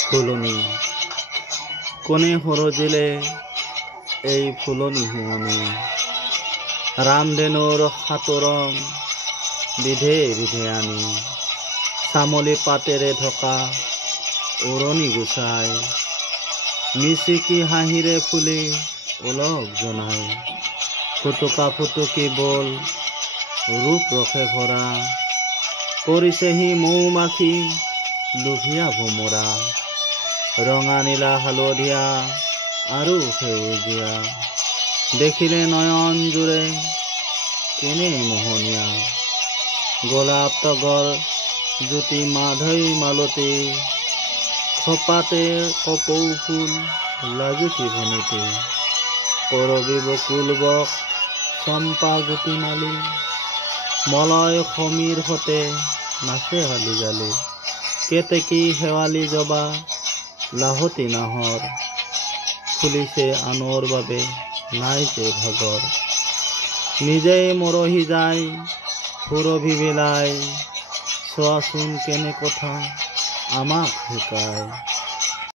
ফুলনি কোনে সৰজিলে এই ফুলনি শুৱনি ৰামধেনুৰ সাতৰং বিধে বিধে আনি চামলি পাতেৰে ঢকা উৰণি গুচাই মিচিকি হাঁহিৰে ফুলি ওলগ জনাই ফুটুকা ফুটুকি বল ৰূপ ৰসে ভৰা কৰিছেহি মৌ-মাখি লোভিয়া ভোমোৰা ৰঙা নীলা হালধীয়া আৰু সেউজীয়া দেখিলে নয়ন জোৰে কেনে মোহনীয়া গোলাপ তগৰ জ্যোতি মাধৈ মালতী খপাতে কপৌ ফুল লাজুকী ভনিতে কৰবী বকুল বক চম্পা গুটি মালি মলয় সমীৰ সতে নাচে হালি জালি কেতেকী শেৱালি জবা লাহতি নাহৰ ফুলিছে আনৰ বাবে নাই যে ভাগৰ নিজেই মৰহি যায় সুৰভি বিলাই চোৱাচোন কেনে কথা আমাক শিকায়।